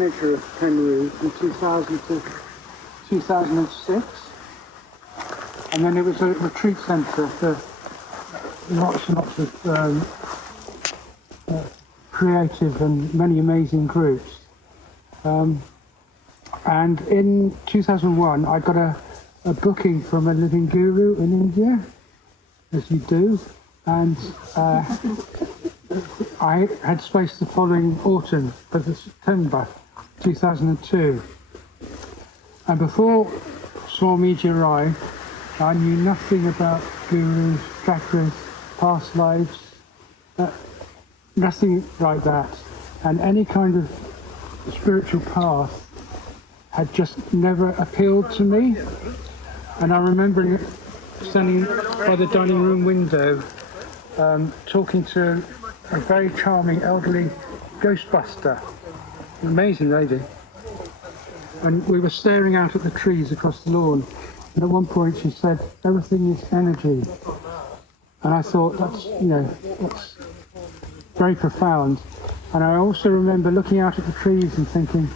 manager of PenRhiw from 2000 to 2006. And then it was a retreat centre for lots and lots of creative and many amazing groups. And in 2001, I got a booking from a living guru in India, as you do, and I had space the following autumn, for September 2002. And before Swamiji arrived, I knew nothing about gurus, chakras, past lives, nothing like that. And any kind of spiritual path had just never appealed to me. And I remember standing by the dining room window, talking to a very charming elderly ghostbuster, an amazing lady. And we were staring out at the trees across the lawn. And at one point she said, "Everything is energy." And I thought, that's very profound. And I also remember looking out at the trees and thinking,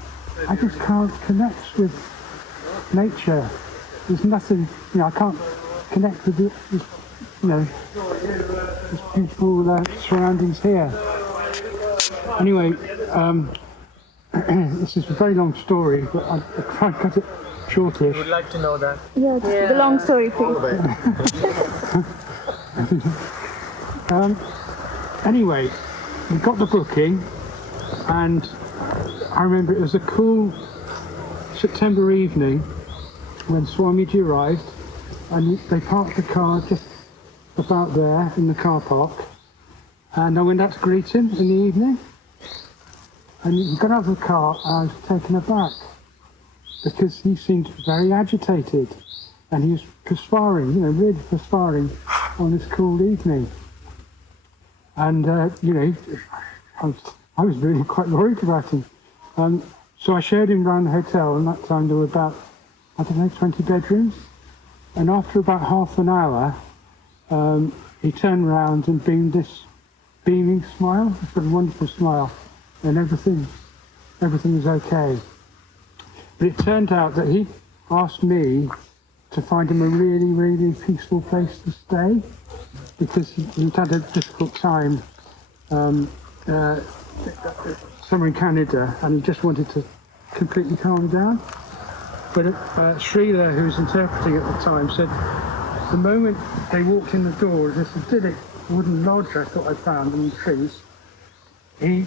I just can't connect with nature. There's nothing, I can't connect with this beautiful surroundings here. Anyway, this is a very long story, but I'll try and cut it shortish. Would like to know that. Yeah, the long story, please. Anyway, we got the booking, and I remember it was a cool September evening when Swamiji arrived, and they parked the car just about there in the car park, and I went out to greet him in the evening, and he got out of the car and I was taken aback because he seemed very agitated and he was perspiring, really perspiring on this cool evening. And, I was really quite worried about him. So I showed him around the hotel, and that time there were about, 20 bedrooms. And after about half an hour, he turned around and beamed this beaming smile. He's got a wonderful smile, and everything was okay. But it turned out that he asked me to find him a really, really peaceful place to stay, because he'd had a difficult time somewhere in Canada, and he just wanted to completely calm down. But Srila, who was interpreting at the time, said the moment they walked in the door of this idyllic wooden lodge I thought I'd found in the trees, he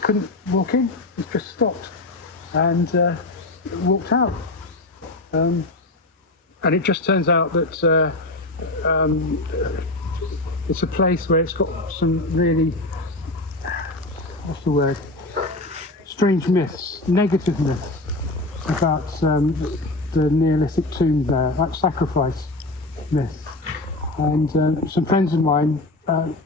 couldn't walk in. He just stopped and walked out. And it just turns out that it's a place where it's got some really, strange myths, negative myths about the Neolithic tomb there, like sacrifice myth. And some friends of mine,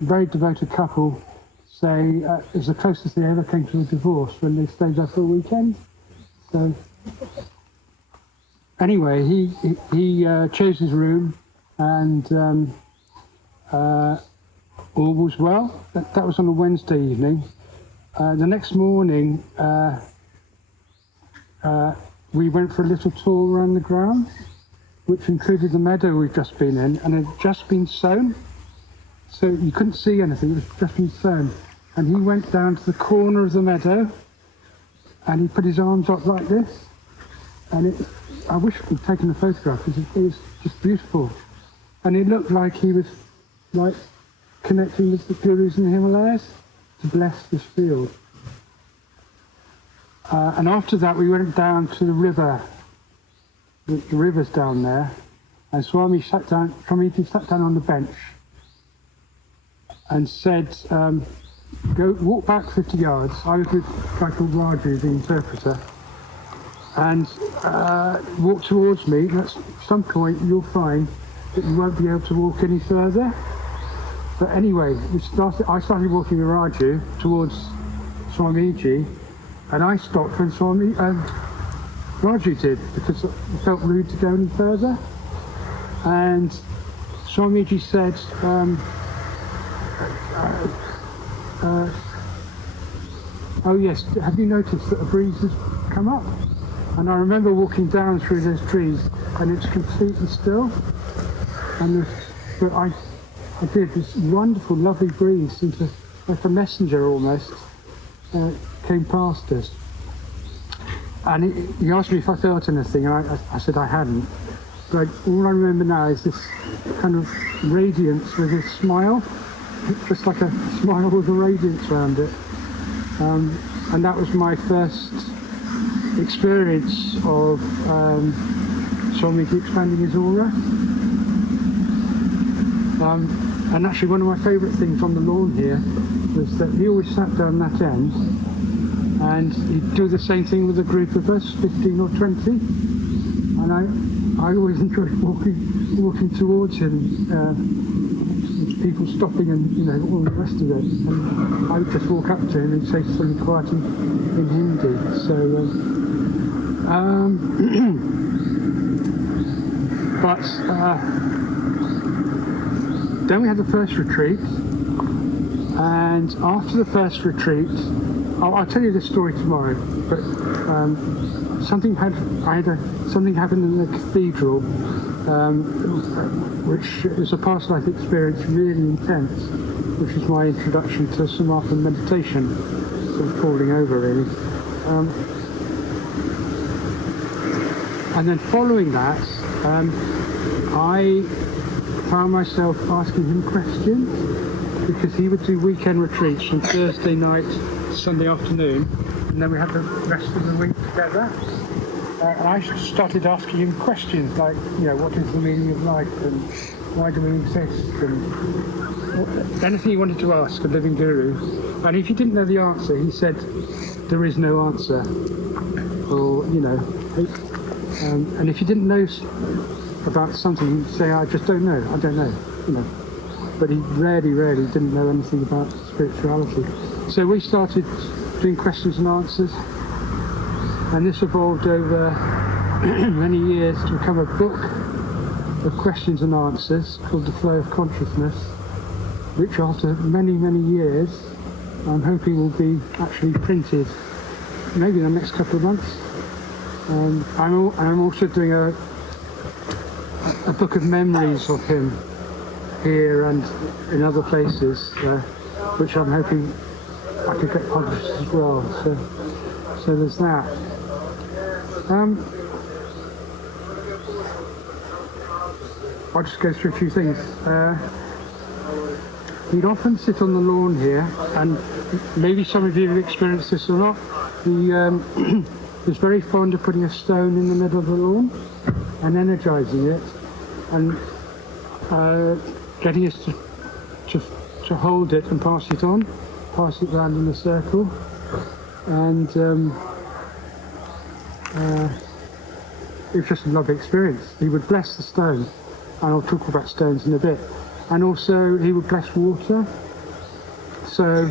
very devoted couple, say it's the closest they ever came to a divorce when they stayed there for a weekend. So anyway, he chose his room, and all was well. That was on a Wednesday evening. The next morning, we went for a little tour around the grounds, which included the meadow we'd just been in, and it had just been sown. So you couldn't see anything, it was just been sown. And he went down to the corner of the meadow, and he put his arms up like this. And I wish we'd taken a photograph, because it was just beautiful. And it looked like he was connecting with the gurus in the Himalayas to bless this field. And after that, we went down to the river. The river's down there, and Swamiji sat down on the bench and said, "Go walk back 50 yards." I was with a guy called Raju, the interpreter, and walk towards me. And at some point, you'll find that you won't be able to walk any further. But anyway, I started walking with Raju towards Swamiji, and I stopped when Raju did, because it felt rude to go any further. And Swamiji said, oh yes, have you noticed that a breeze has come up? And I remember walking down through those trees and it's completely still. And but I did this wonderful, lovely breeze, like a messenger almost, came past us. And he asked me if I felt anything, and I said I hadn't. But all I remember now is this kind of radiance with a smile, just like a smile with a radiance around it. And that was my first experience of Swamiji expanding his aura. And actually one of my favourite things on the lawn here was that he always sat down that end and he'd do the same thing with a group of us, 15 or 20. And I always enjoyed walking towards him, people stopping and all the rest of it. And I would just walk up to him and say something quiet in Hindi. So, then we had the first retreat, and after the first retreat, I'll tell you this story tomorrow. But something happened in the cathedral, which is a past life experience, really intense, which is my introduction to Samarpan Meditation, sort of falling over really. And then following that, I found myself asking him questions, because he would do weekend retreats from Thursday night to Sunday afternoon, and then we had the rest of the week together. And I started asking him questions like, what is the meaning of life, and why do we exist, and anything he wanted to ask a living guru. And if he didn't know the answer, he said, there is no answer, or and if you didn't know about something, he'd say, I just don't know, But he rarely didn't know anything about spirituality. So we started doing questions and answers, and this evolved over many years to become a book of questions and answers called The Flow of Consciousness, which after many years I'm hoping will be actually printed maybe in the next couple of months. I'm also doing a book of memories of him here and in other places, which I'm hoping I could get published as well. So there's that. I'll just go through a few things. He'd often sit on the lawn here, and maybe some of you have experienced this or not. He was very fond of putting a stone in the middle of the lawn and energizing it, and getting us to hold it and pass it round in a circle. And it was just a lovely experience. He would bless the stone, and I'll talk about stones in a bit. And also he would bless water. So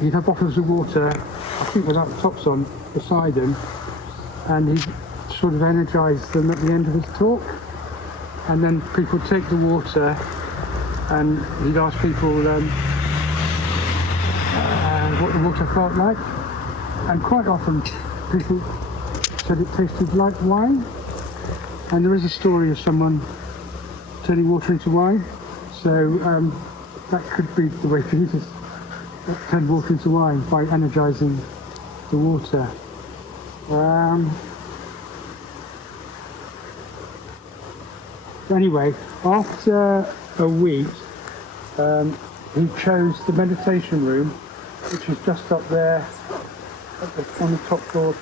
he'd have bottles of water, I think without the tops on, beside him, and he'd sort of energize them at the end of his talk. And then people would take the water, and he'd ask people what the water felt like. And quite often people said it tasted like wine. And there is a story of someone turning water into wine. So that could be the way Jesus turned water into wine, by energizing the water. Anyway, after a week, he chose the meditation room, which is just up there on the top floor,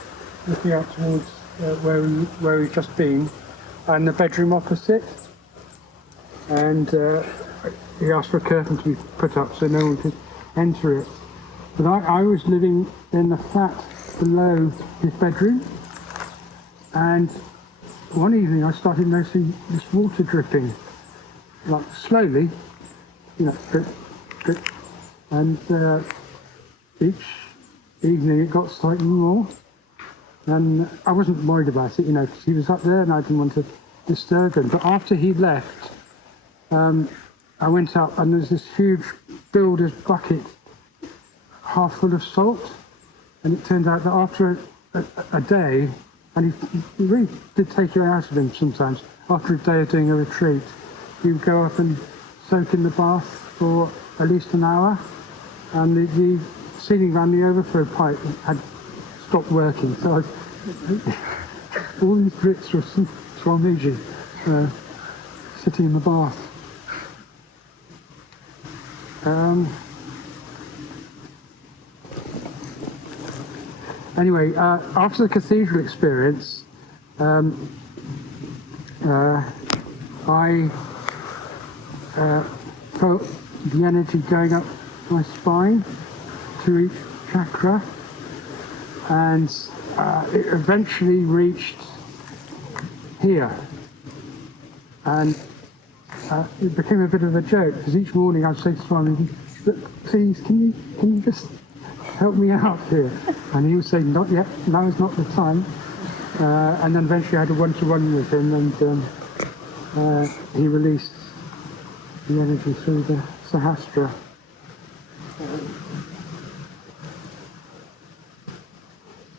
looking out towards where we've just been, and the bedroom opposite. And he asked for a curtain to be put up so no one could enter it. But I was living in the flat below his bedroom, and one evening I started noticing this water dripping, like slowly, drip, drip, and each evening it got slightly more. And I wasn't worried about it, because he was up there and I didn't want to disturb him. But after he left, I went up and there's this huge builder's bucket, half full of salt, And it turned out that after a day, and he really did take you out of him sometimes, after a day of doing a retreat, he would go up and soak in the bath for at least an hour, and the ceiling around the overflow pipe had stopped working. So all these bricks were Swamiji sitting in the bath. Anyway, after the cathedral experience, I felt the energy going up my spine to each chakra, and it eventually reached here, and it became a bit of a joke, because each morning I'd say to Swami, please, can you just help me out here? And he would say, not yet, now is not the time. And then eventually I had a one-to-one with him, and he released the energy through the Sahasrara.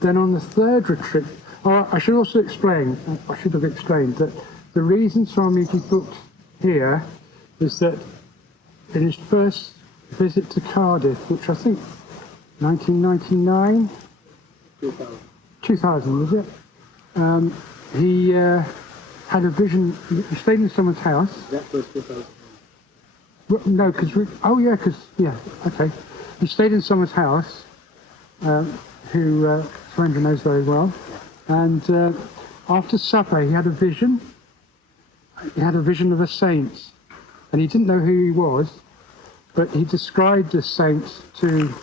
Then on the third retreat, I should also explain, I should have explained that the reason Swamiji booked here is that in his first visit to Cardiff, which I think 1999? 2000 was it? He had a vision. He stayed in someone's house. That was 2000. Well, no, because okay. He stayed in someone's house, who Surendra knows very well, and after supper he had a vision. He had a vision of a saint, and he didn't know who he was, but he described the saint to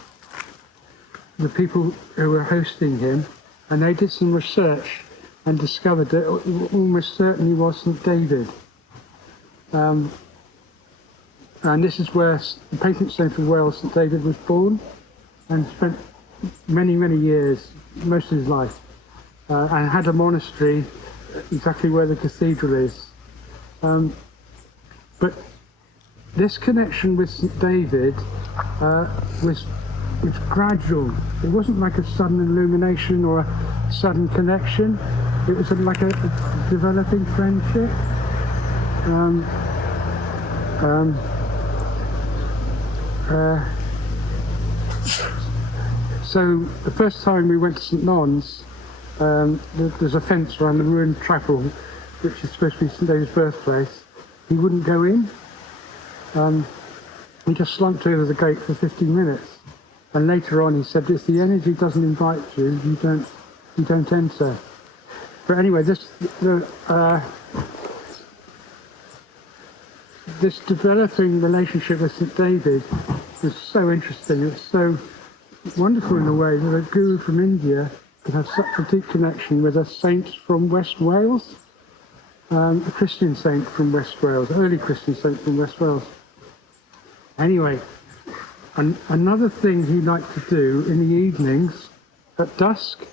the people who were hosting him, and they did some research and discovered that it almost certainly was St. David. And this is where the patron saint of Wales, St. David, was born, and spent many, many years, most of his life, and had a monastery exactly where the cathedral is. But this connection with St. David was gradual. It wasn't like a sudden illumination or a sudden connection. It was like a developing friendship. So the first time we went to St. Non's, there's a fence around the ruined chapel, which is supposed to be St. David's birthplace. He wouldn't go in. He just slunked over the gate for 15 minutes. And later on he said, if the energy doesn't invite you, you don't enter. But anyway, this developing relationship with St. David was so interesting. It was so wonderful in a way that a guru from India could have such a deep connection with a saint from West Wales, a Christian saint from West Wales, early Christian saint from West Wales. Anyway, another thing he liked to do in the evenings at dusk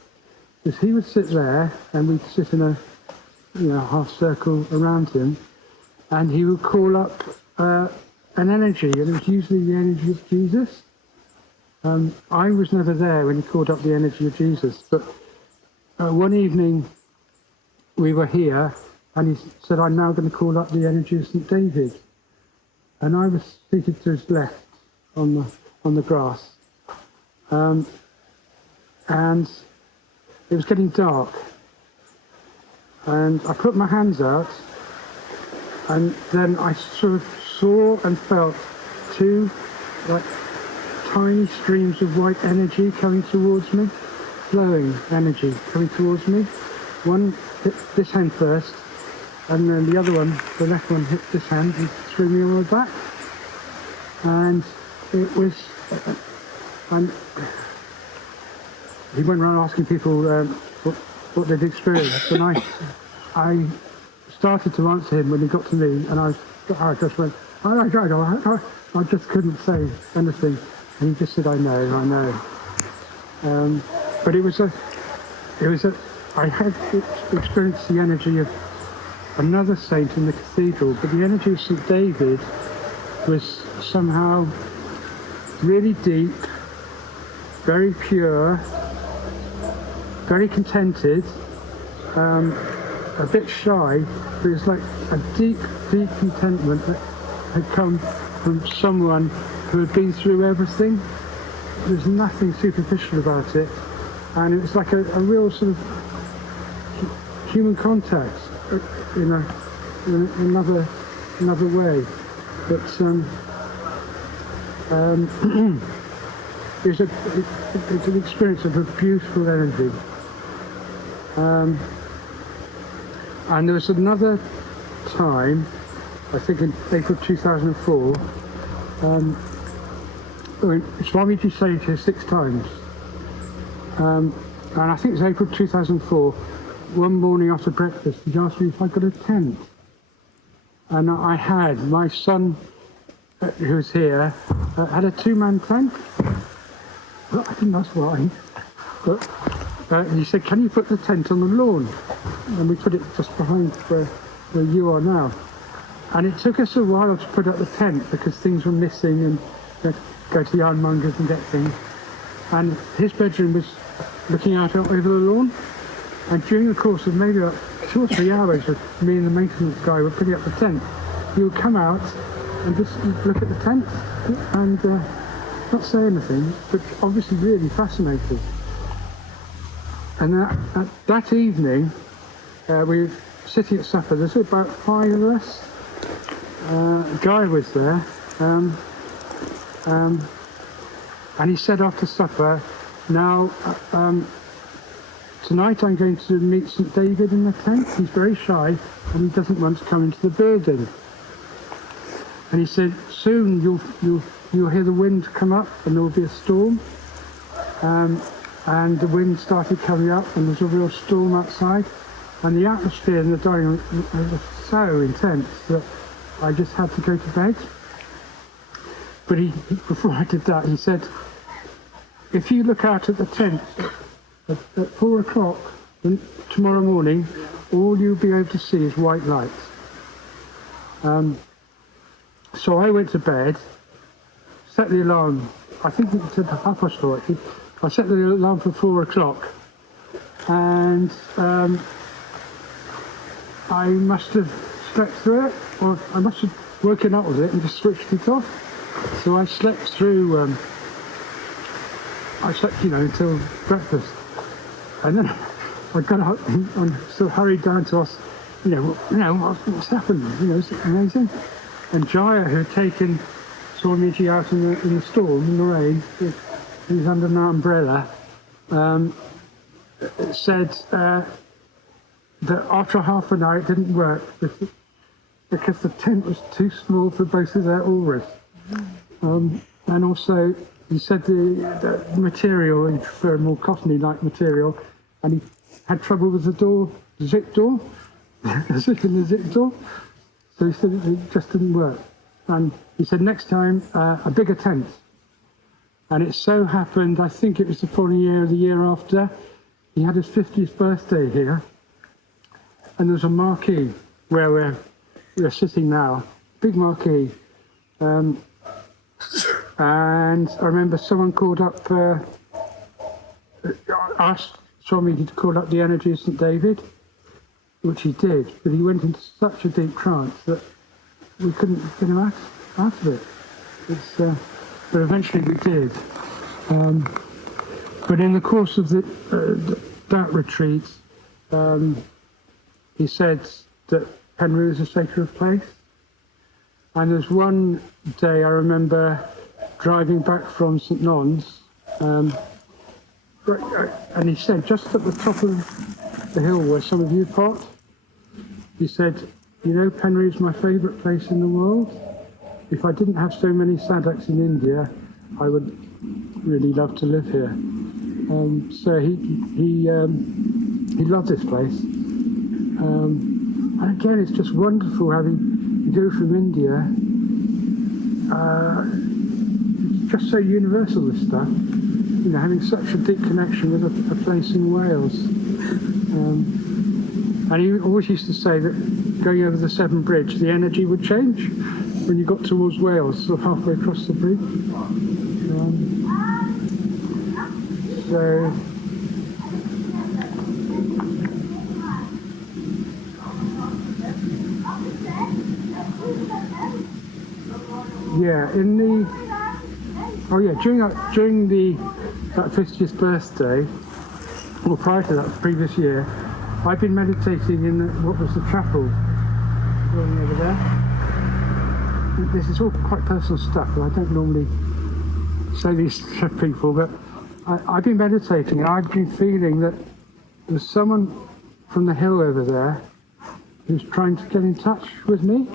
is he would sit there, and we'd sit in a half circle around him, and he would call up an energy, and it was usually the energy of Jesus. I was never there when he called up the energy of Jesus, but one evening we were here, and he said, I'm now going to call up the energy of St. David. And I was seated to his left on the grass. And it was getting dark. And I put my hands out, and then I sort of saw and felt two tiny streams of white energy coming towards me, flowing energy coming towards me. One hit this hand first, and then the other one, the left one, hit this hand and threw me on my back. And it was, and he went around asking people what they'd experienced, and I started to answer him when he got to me, and I just went, I just couldn't say anything, and he just said, I know. But I had experienced the energy of another saint in the cathedral, but the energy of St. David was somehow really deep, very pure, very contented, a bit shy, but it's like a deep, deep contentment that had come from someone who had been through everything. There's nothing superficial about it, and it was like a real sort of human contact in another way. But it's an experience of a beautiful energy. And there was another time, I think in April 2004, when Swamiji stayed here 6 times. And I think it was April 2004, one morning after breakfast, he asked me if I got a tent. And I had. My son, who was here, had a 2-man tent. Well, I didn't ask why. But he said, can you put the tent on the lawn? And we put it just behind where you are now. And it took us a while to put up the tent because things were missing and we had to go to the ironmongers and get things. And his bedroom was looking out over the lawn. And during the course of maybe about 2 or 3 hours, with me and the maintenance guy were putting up the tent, he would come out and just look at the tent and not say anything, but obviously really fascinated. And that evening, we were sitting at supper. There's about 5 of us. A guy was there, and he said after supper, now, tonight I'm going to meet St. David in the tent. He's very shy and he doesn't want to come into the building. And he said, soon you'll hear the wind come up and there will be a storm. And the wind started coming up and there's a real storm outside. And the atmosphere in the dining room was so intense that I just had to go to bed. But before I did that, he said, if you look out at the tent at 4 o'clock tomorrow morning, all you'll be able to see is white light. So I went to bed, set the alarm, I think it was 4:30 actually. I set the alarm for 4 o'clock, and I must have slept through it, or I must have woken up with it and just switched it off. So I slept through, until breakfast. And then I got up and sort of hurried down to us, what's happened? It's amazing. And Jaya, who had taken Swamiji out in the storm, in the rain, he was under an umbrella, said that after half an hour it didn't work because the tent was too small for both of their auras. And also, he said the material, he preferred more cottony-like material, and he had trouble with the zip door, the zip in the zip door. So he said it just didn't work. And he said next time, a bigger tent. And it so happened, I think it was the following year or the year after, he had his 50th birthday here. And there's a marquee where we're sitting now, big marquee. And I remember someone called up, asked Swamiji to call up the energy of St. David, which he did, but he went into such a deep trance that we couldn't get him out of it. But eventually we did. But in the course of that retreat, he said that PenRhiw is a sacred place. And there's one day I remember driving back from St. Non's, and he said, just at the top of the hill where some of you parked, he said, PenRhiw is my favourite place in the world. If I didn't have so many sadhaks in India, I would really love to live here. So he loves this place. And again, it's just wonderful having you go from India. It's just so universal, this stuff. Having such a deep connection with a place in Wales. And he always used to say that going over the Severn Bridge, the energy would change when you got towards Wales, sort of halfway across the bridge. Yeah, during that 50th birthday, or prior to that, previous year, I've been meditating in what was the chapel going over there. This is all quite personal stuff, and I don't normally say these to people, but I've been meditating, and I've been feeling that there's someone from the hill over there who's trying to get in touch with me.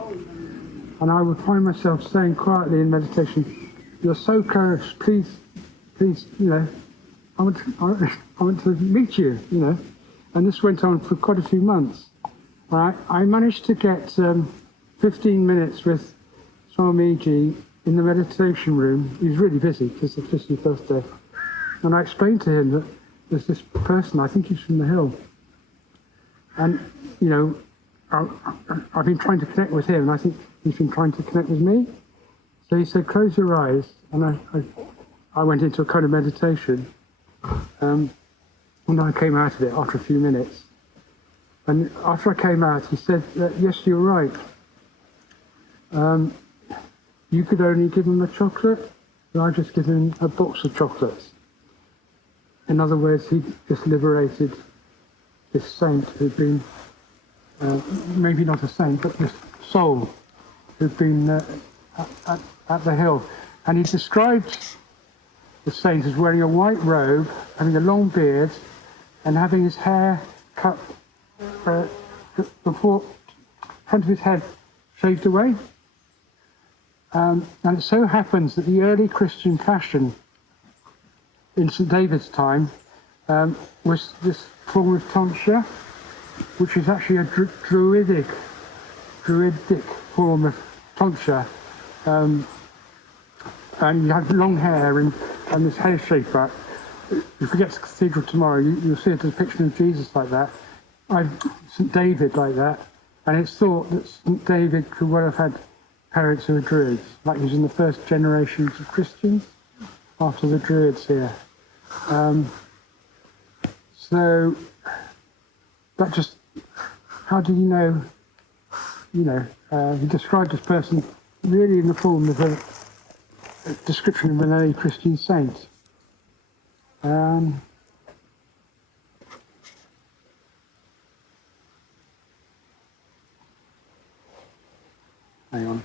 And I would find myself saying quietly in meditation, "You're so close, please, I want to meet you, And this went on for quite a few months. I managed to get 15 minutes with Swamiji in the meditation room. He was really busy because it's his 50th birthday. And I explained to him that there's this person, I think he's from the hill. And, I've been trying to connect with him, and I think he's been trying to connect with me. So he said, "Close your eyes." And I went into a kind of meditation. And I came out of it after a few minutes. And after I came out, he said, "Yes, you're right. You could only give him a chocolate, and I just give him a box of chocolates." In other words, he just liberated this saint who'd been, maybe not a saint, but this soul who'd been at the hill. And he described the saint as wearing a white robe, having a long beard, and having his hair cut before front of his head shaved away. And it so happens that the early Christian fashion in St. David's time was this form of tonsure, which is actually a druidic form of tonsure. And you have long hair and this hair shape back. If you get to the cathedral tomorrow, you'll see a depiction of Jesus like that, St. David like that, and it's thought that St. David could well have had parents who were Druids, like he was in the first generations of Christians after the Druids here. So that just, how do you know, he described this person really in the form of a description of an early Christian saint. Hang on.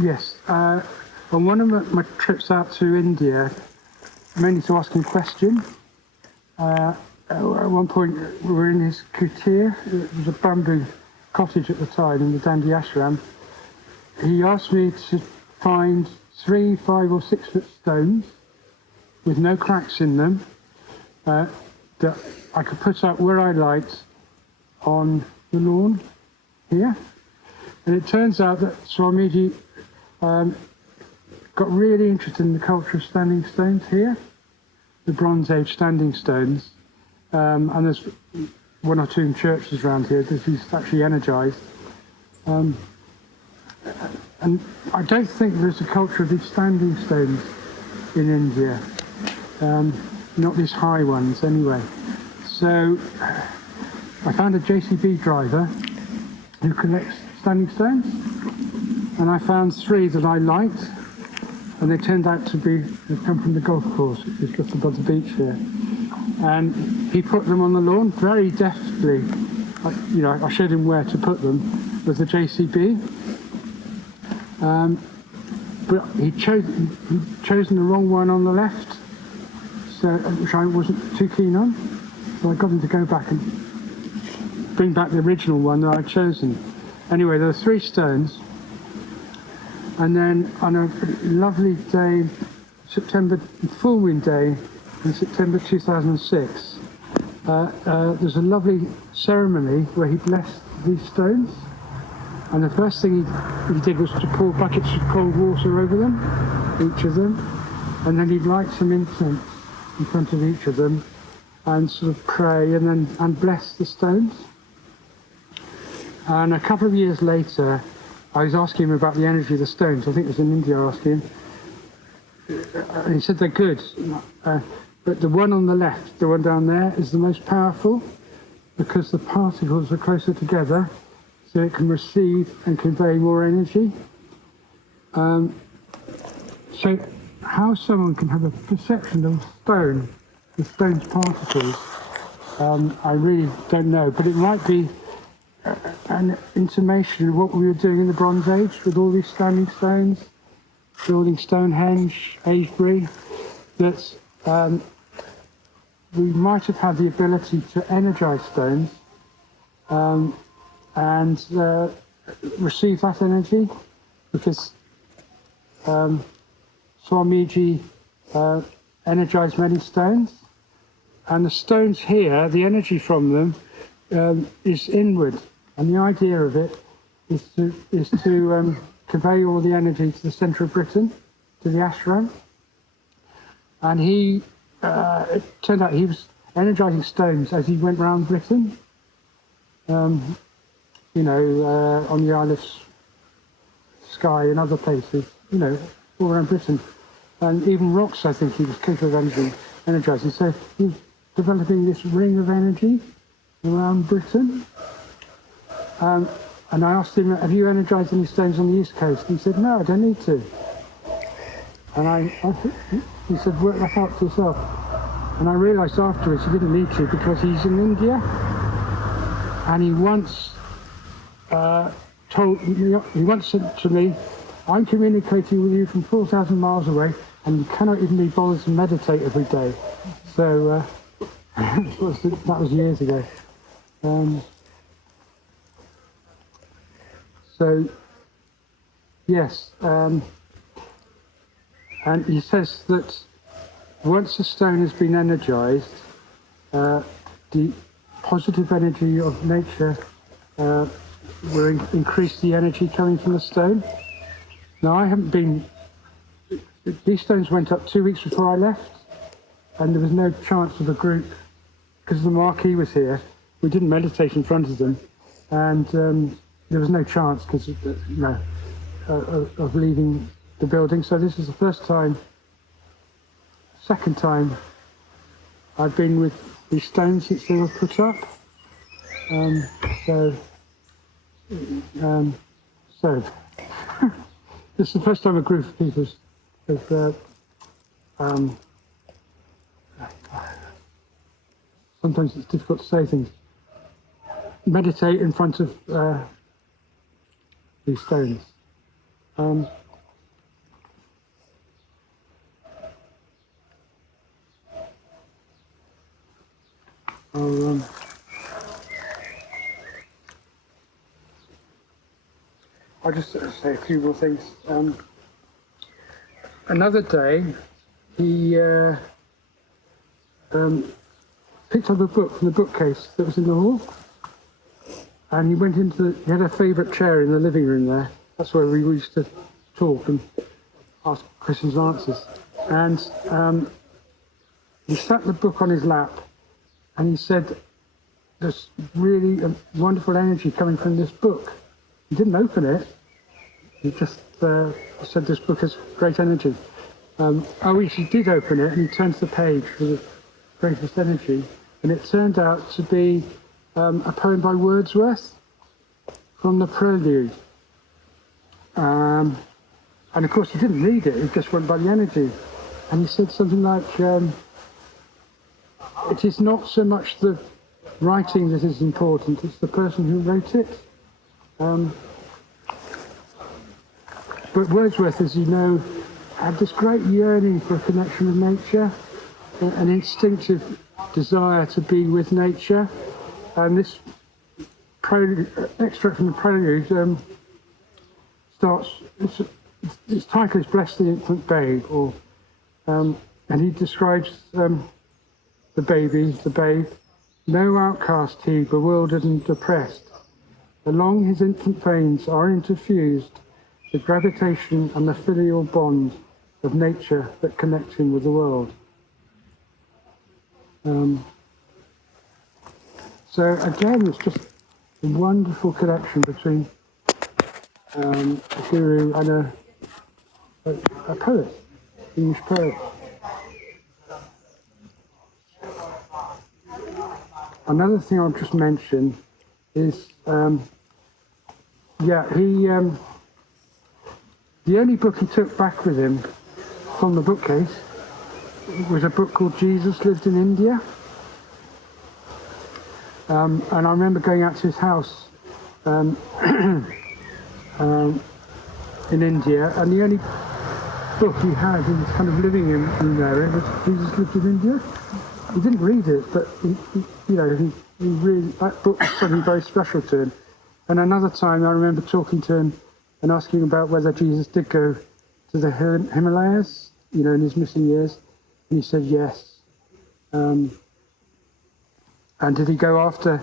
Yes. On one of my trips out to India, mainly to ask him a question, at one point we were in his kutir. It was a bamboo cottage at the time in the Dandi ashram. He asked me to find 3, 5 or 6 foot stones with no cracks in them that I could put up where I liked on the lawn here. And it turns out that Swamiji got really interested in the culture of standing stones here, the Bronze Age standing stones. And there's 1 or 2 churches around here that he's actually energized. And I don't think there's a culture of these standing stones in India, not these high ones anyway. So I found a JCB driver who collects standing stones, and I found 3 that I liked, and they turned out to have come from the golf course, which is just above the beach here. And he put them on the lawn very deftly. I showed him where to put them with the JCB. But he'd chosen the wrong one on the left, which I wasn't too keen on. So I got him to go back and bring back the original one that I'd chosen. Anyway, there were 3 stones. And then on a lovely day, full moon day in September 2006, there's a lovely ceremony where he blessed these stones. And the first thing he did was to pour buckets of cold water over them, each of them, and then he'd light some incense in front of each of them and sort of pray and bless the stones. And a couple of years later, I was asking him about the energy of the stones. I think it was in India asking him. he said they're good, but the one on the left, the one down there, is the most powerful because the particles are closer together, so it can receive and convey more energy. So how someone can have a perception of stone, the stone's particles, I really don't know, but it might be an intimation of what we were doing in the Bronze Age with all these standing stones, building Stonehenge, Avebury, that we might have had the ability to energize stones and receive that energy, because Swamiji energized many stones, and the stones here, the energy from them is inward, and the idea of it is to convey all the energy to the centre of Britain, to the ashram. And it turned out he was energizing stones as he went round Britain, on the Isle of Skye and other places, all around Britain. And even rocks, I think he was capable of energizing. So he was developing this ring of energy around Britain. And I asked him, have you energized any stones on the East Coast? And he said, no, I don't need to. And he said, work that out for yourself. And I realised afterwards he didn't need to, because he's in India. And he once said to me, I'm communicating with you from 4,000 miles away, and you cannot even be bothered to meditate every day. So that was years ago. So, yes, and he says that once a stone has been energized, the positive energy of nature will increase the energy coming from the stone. Now, I haven't been, these stones went up 2 weeks before I left, and there was no chance of a group, because the marquee was here. We didn't meditate in front of them, and there was no chance because of leaving the building. So this is the second time I've been with these stones since they were put up. So this is the first time a group of people have, sometimes it's difficult to say things, meditate in front of these stones. I'll just say a few more things. Another day, he picked up a book from the bookcase that was in the hall, and he went he had a favourite chair in the living room there. That's where we used to talk and ask questions and answers. And he sat the book on his lap, and he said, there's really a wonderful energy coming from this book. He didn't open it. He just said this book has great energy. He did open it, and he turned to the page for the greatest energy, and it turned out to be a poem by Wordsworth from the PenRhiw. And of course he didn't read it, he just went by the energy. And he said something like, it is not so much the writing that is important, it's the person who wrote it. But Wordsworth, as you know, had this great yearning for a connection with nature, an instinctive desire to be with nature. And this extract from the PenRhiw starts, its title is Bless the Infant Babe, and he describes the babe, no outcast he, bewildered and depressed. Along his infant veins are interfused the gravitation and the filial bond of nature that connects him with the world. So again, it's just a wonderful connection between a guru and a poet. English poet. Another thing I'll just mention is, the only book he took back with him from the bookcase was a book called Jesus Lived in India. And I remember going out to his house in India, and the only book he had in his kind of living room area was Jesus Lived in India. He didn't read it, but he really, that book was something very special to him. And another time I remember talking to him and asking about whether Jesus did go to the Himalayas, in his missing years. And he said yes. And did he go after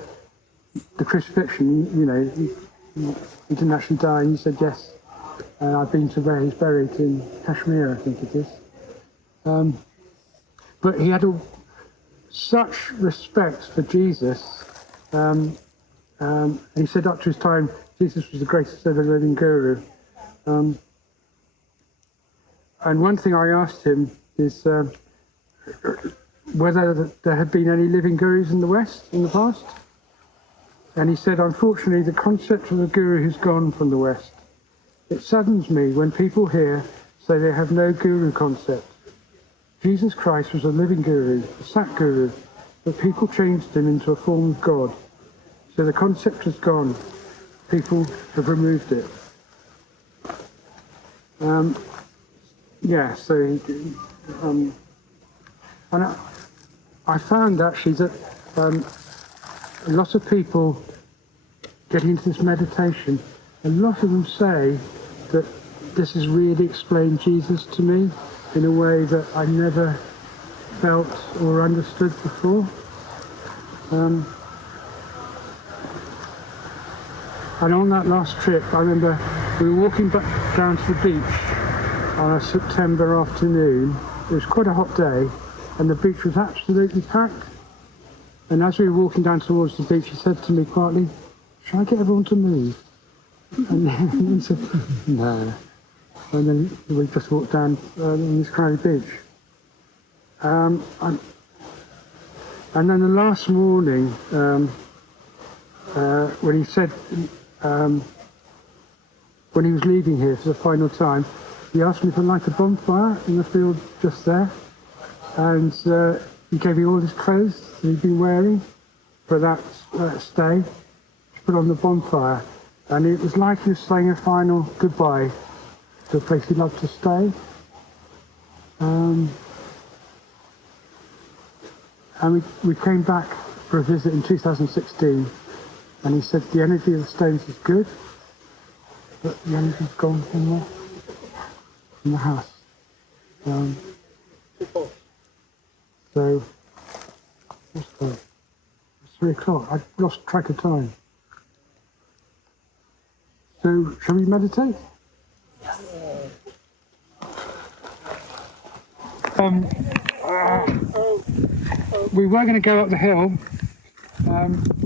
the crucifixion? He didn't actually die. And he said yes. I've been to where he's buried in Kashmir, I think it is. But he had such respect for Jesus. He said up to his time, Jesus was the greatest ever living guru. And one thing I asked him is whether there had been any living gurus in the West in the past. And he said, unfortunately, the concept of a guru has gone from the West. It saddens me when people here say they have no guru concept. Jesus Christ was a living guru, a sat guru, but people changed him into a form of God. So the concept has gone. People have removed it. And I found actually that a lot of people get into this meditation. A lot of them say that this has really explained Jesus to me in a way that I never felt or understood before. And on that last trip, I remember we were walking back down to the beach on a September afternoon. It was quite a hot day, and the beach was absolutely packed. And as we were walking down towards the beach, he said to me quietly, "Shall I get everyone to move?" And he said, "No." And then we just walked down on this crowded beach. And then the last morning, when he said, when he was leaving here for the final time, he asked me to light a bonfire in the field just there. And he gave me all his clothes that he'd been wearing for that stay to put on the bonfire. And it was like he was saying a final goodbye to a place he loved to stay. And we came back for a visit in 2016, and he said the energy of the stones is good, but the energy's gone from the house. So, what's that? It's 3 o'clock. I lost track of time. So, shall we meditate? Yes. We were going to go up the hill,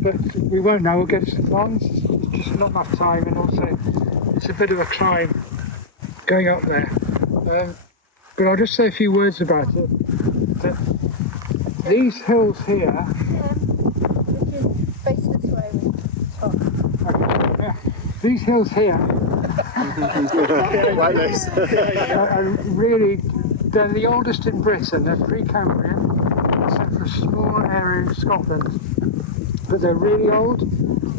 but we won't now. We'll get to St. Lawrence. It's just not enough time, and also it's a bit of a climb going up there. But I'll just say a few words about it. That these hills here. Would you face this way? These hills here are really, they're the oldest in Britain. They're pre-Cambrian, except for a small area in Scotland. But they're really old,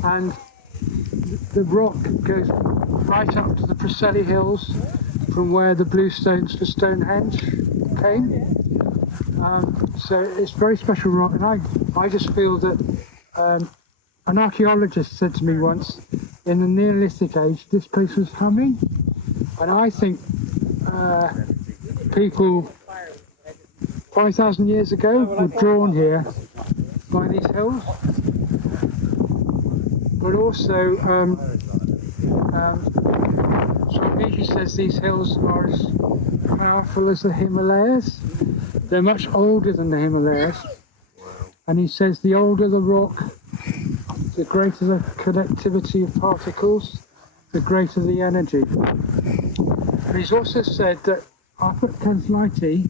and the rock goes right up to the Preseli Hills, from where the blue stones for Stonehenge came. So it's very special rock, and I just feel that an archaeologist said to me once, in the Neolithic age, this place was humming, and I think people 5,000 years ago were drawn here by these hills. But also, Swamiji says these hills are as powerful as the Himalayas. They're much older than the Himalayas. And he says the older the rock, the greater the connectivity of particles, the greater the energy. And he's also said that I put Ken's Lighty,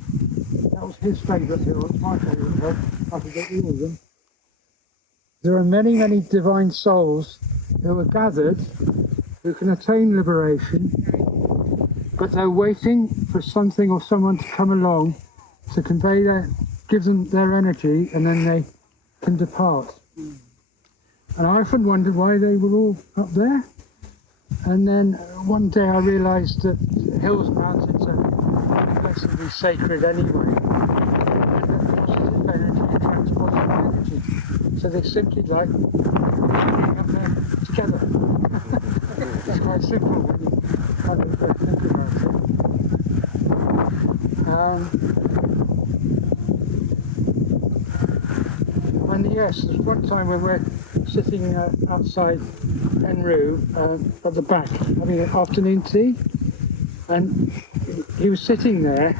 that was his favourite hill, it's my favourite hill, I could get all of them. There are many, many divine souls who are gathered, who can attain liberation, but they're waiting for something or someone to come along to convey give them their energy, and then they can depart. And I often wondered why they were all up there. And then one day I realised that hills and mountains are blessedly sacred anyway. Positive energy attracts positive energy. So they simply like being up there together. It's quite simple when you kind of think about it. And yes, there's one time when we're sitting outside PenRhiw at the back having an afternoon tea, and he was sitting there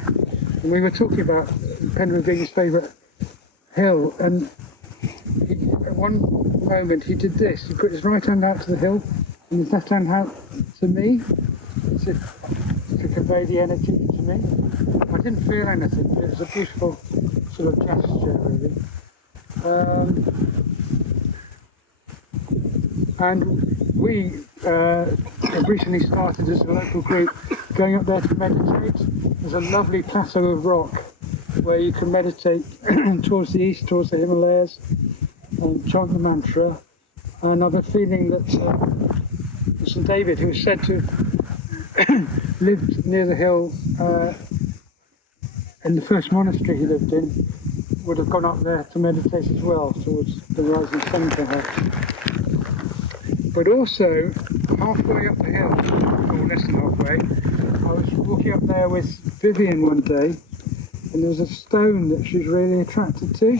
and we were talking about PenRhiw being his favourite hill, and at one moment he did this, he put his right hand out to the hill and his left hand out to me to convey the energy to me. I didn't feel anything, but it was a beautiful sort of gesture really. And we have recently started as a local group going up there to meditate. There's a lovely plateau of rock where you can meditate towards the east, towards the Himalayas, and chant the mantra. And I've a feeling that St. David, who is said to have lived near the hill in the first monastery he lived in, would have gone up there to meditate as well, towards the rising sun perhaps. But also, halfway up the hill, or less than halfway, I was walking up there with Vivian one day, and there was a stone that she was really attracted to.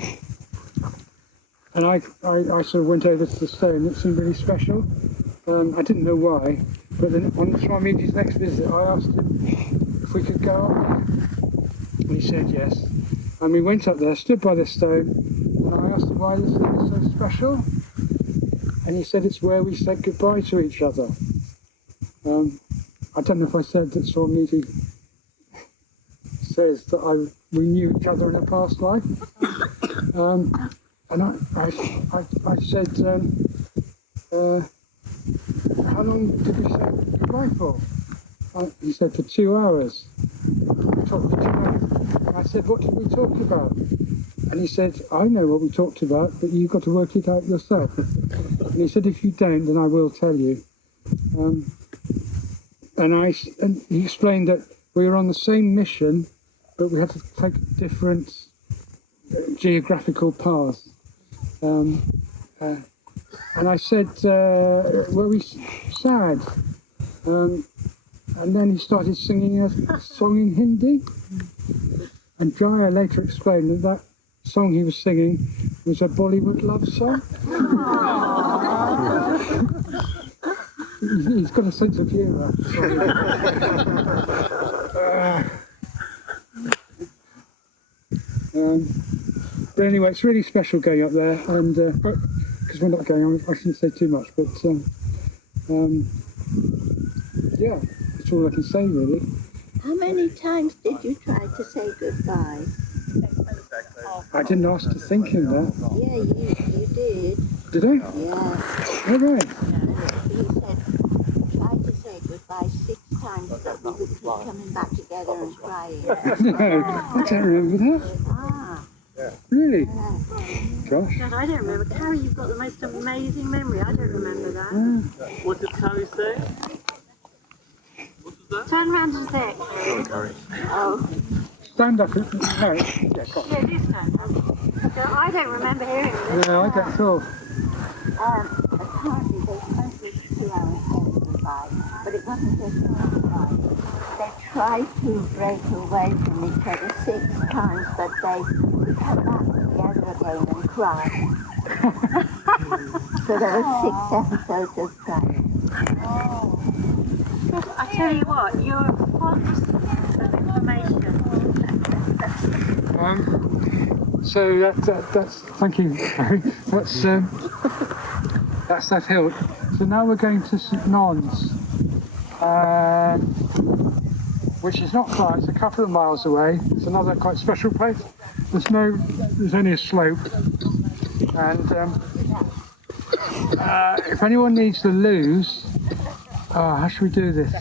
And I sort of went over to the stone. It seemed really special. I didn't know why, but then on Swamiji's next visit, I asked him if we could go up there. And he said yes. And we went up there, stood by the stone, and I asked him why this thing is so special. And he said it's where we said goodbye to each other. I don't know if I said that Swamiji says that we knew each other in a past life. And I said, how long did we say goodbye for? He said for 2 hours. We talked for 2 hours. And I said, what did we talk about? And he said, I know what we talked about, but you've got to work it out yourself. And he said, if you don't, then I will tell you. And he explained that we were on the same mission, but we had to take different geographical paths. And I said, were we sad? And then he started singing a song in Hindi. And Jaya later explained that song he was singing was a Bollywood love song. He's got a sense of humour. But anyway, it's really special going up there, and because we're not going on, I shouldn't say too much, but yeah, that's all I can say really. How many times did you try to say goodbye? I didn't ask to think in that. Yeah, you did. Did I? Yeah. All right. You said, try to say goodbye 6 times, but we would keep coming back together and crying. No, I don't remember that. Ah. Really? Yeah. Josh? God, I don't remember. Carrie, you've got the most amazing memory. I don't remember that. What did Carrie say? What was that? Turn around and say it, Carrie. Carrie. Oh. Stand up. No. Yeah, come Yeah, do stand up. No, I don't remember hearing on. this. No, I don't talk. Apparently they supposed to 2 hours saying goodbye, but it wasn't just goodbye. They tried to break away from each other 6 times, but they would come back together again and cry. So there were 6 episodes of crying. I tell you what, you're a font of information. So that's thank you, Harry. That's that hill. So now we're going to St. Non's. which is not far. It's a couple of miles away. It's another quite special place. There's only a slope, and if anyone needs the loos, how should we do this?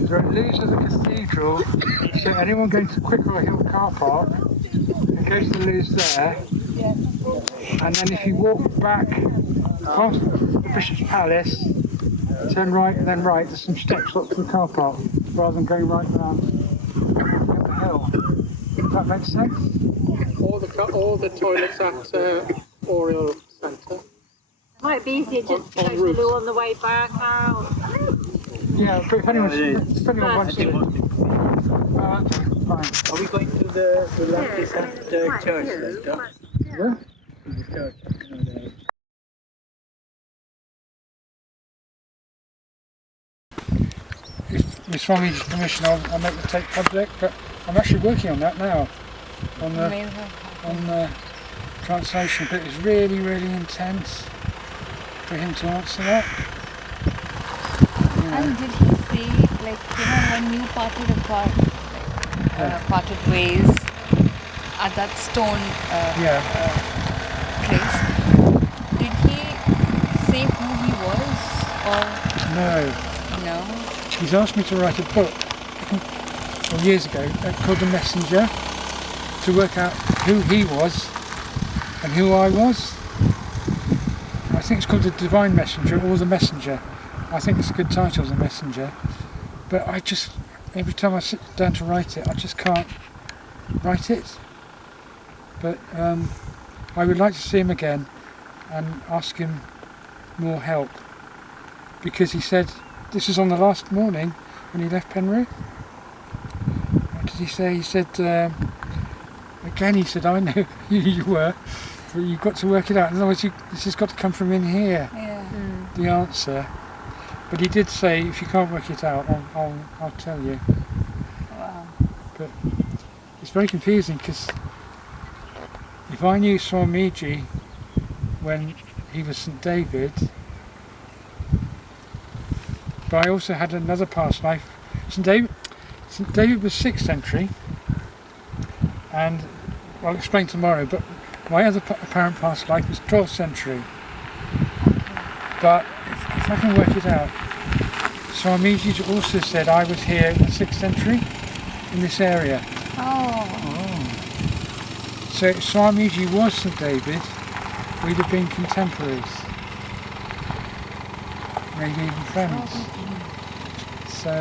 There are loos of the cathedral, so anyone going to Quickwell Hill car park, it goes to the loos there, and then if you walk back past Bishop's Palace, turn right and then right, there's some steps up to the car park, rather than going right round the hill. Does that make sense? All the toilets at Oriel Centre. Might be easier just to go to the loo on the way back out. Yeah, but if anyone wants to... okay, fine. Are we going to the Baptist church and stuff? Yeah? The church. With Swamiji's permission, I'll make the tape public, but I'm actually working on that now, on the translation, but it's really, really intense for him to answer that. Yeah. And did he say, like, when you parted apart, parted ways at that stone place, did he say who he was, or no? He's asked me to write a book years ago called The Messenger, to work out who he was and who I was. I think it's called The Divine Messenger or The Messenger. I think it's a good title, The Messenger. But I just, every time I sit down to write it, I just can't write it. But I would like to see him again and ask him more help, because he said, this was on the last morning when he left PenRhiw. What did he say? He said, again, he said, I know who you were, but you've got to work it out. Otherwise, this has got to come from in here, the answer. But he did say, if you can't work it out, I'll tell you. Wow. But it's very confusing, because if I knew Swamiji when he was St. David, but I also had another past life. St. David was 6th century, and I'll explain tomorrow, but my other apparent past life was 12th century. But if I can work it out, Swamiji also said I was here in the 6th century, in this area. So if Swamiji was St. David, we'd have been contemporaries. Maybe even friends. So,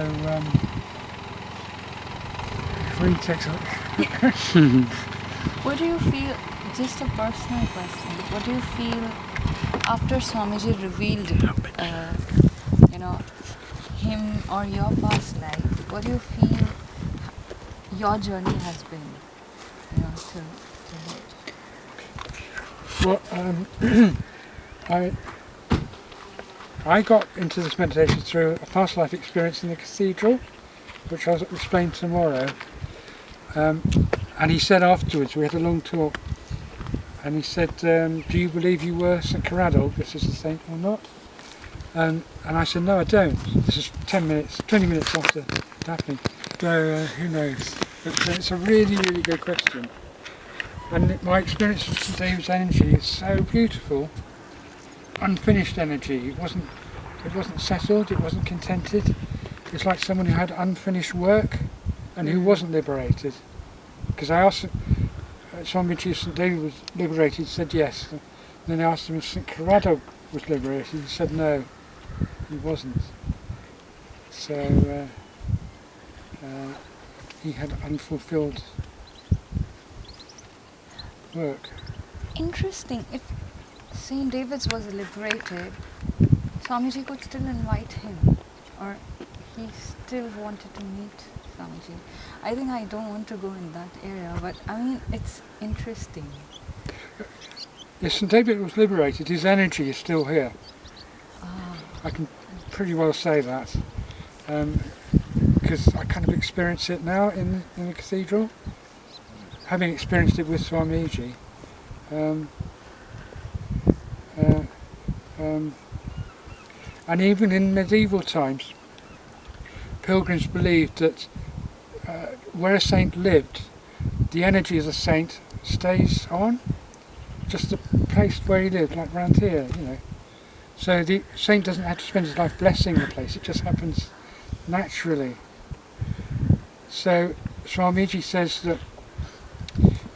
it really takes a look. What do you feel, just a personal question, what do you feel after Swamiji revealed, him or your past life, what do you feel your journey has been, Well, I got into this meditation through a past life experience in the cathedral, which I'll explain tomorrow. And he said afterwards, we had a long talk, and he said, do you believe you were St. Caradog, this is the saint, or not? And I said, no, I don't. This is 20 minutes after it happening. So who knows? But it's a really, really good question. And my experience of St. David's energy is so beautiful. Unfinished energy. It wasn't settled, it wasn't contented. It's like someone who had unfinished work and who wasn't liberated. Because I asked Swamiji if St. David was liberated, he said yes. And then I asked him if St. Caradog was liberated, he said no, he wasn't. So he had unfulfilled work. Interesting. If St. David's was liberated, Swamiji could still invite him, or he still wanted to meet Swamiji. I think I don't want to go in that area, but I mean, it's interesting. If St. David was liberated, his energy is still here. I can pretty well say that, because I kind of experience it now in the cathedral, having experienced it with Swamiji. And even in medieval times, pilgrims believed that where a saint lived, the energy of the saint stays on, just the place where he lived, like around here, you know. So the saint doesn't have to spend his life blessing the place, it just happens naturally. So Swamiji says that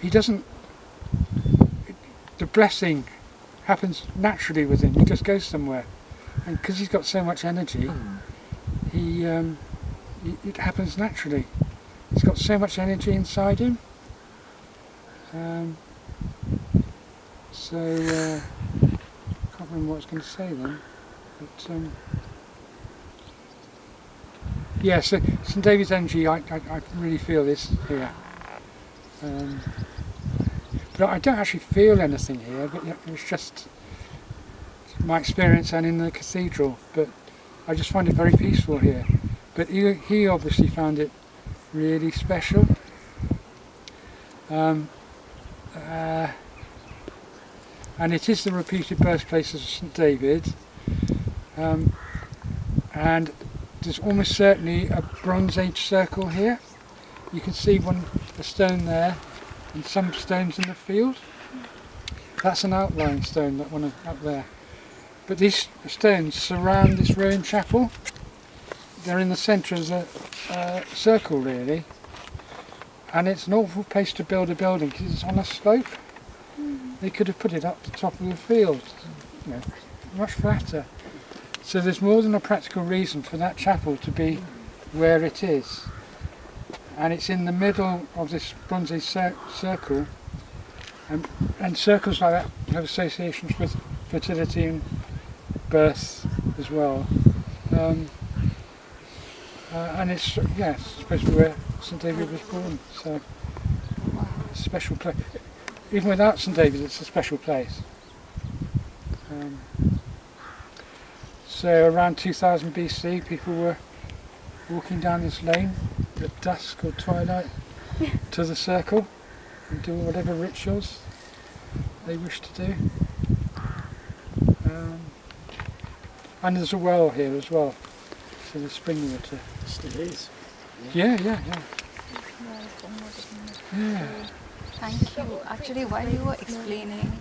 he doesn't, the blessing happens naturally with him, he just goes somewhere. And because he's got so much energy, it happens naturally. He's got so much energy inside him. I can't remember what I was going to say then. But yeah, so St David's energy, I really feel this here. But I don't actually feel anything here, but it's just my experience and in the cathedral. But I just find it very peaceful here. But he obviously found it really special. And it is the repeated birthplace of St David. And there's almost certainly a Bronze Age circle here. You can see a stone there and some stones in the field. That's an outlying stone, that one up there. But these stones surround this ruined chapel. They're in the centre of the circle really. And it's an awful place to build a building because it's on a slope. They could have put it up the top of the field, you know, much flatter. So there's more than a practical reason for that chapel to be where it is. And it's in the middle of this Bronze Age circle. And circles like that have associations with fertility and birth as well. And it's supposed to be where St David was born. So it's a special place. Even without St David, it's a special place. So around 2000 BC, people were walking down this lane at dusk or twilight to the circle and do whatever rituals they wished to do. And there's a well here as well, so there's spring water. Still is. Yeah. Thank you. Actually, while you were explaining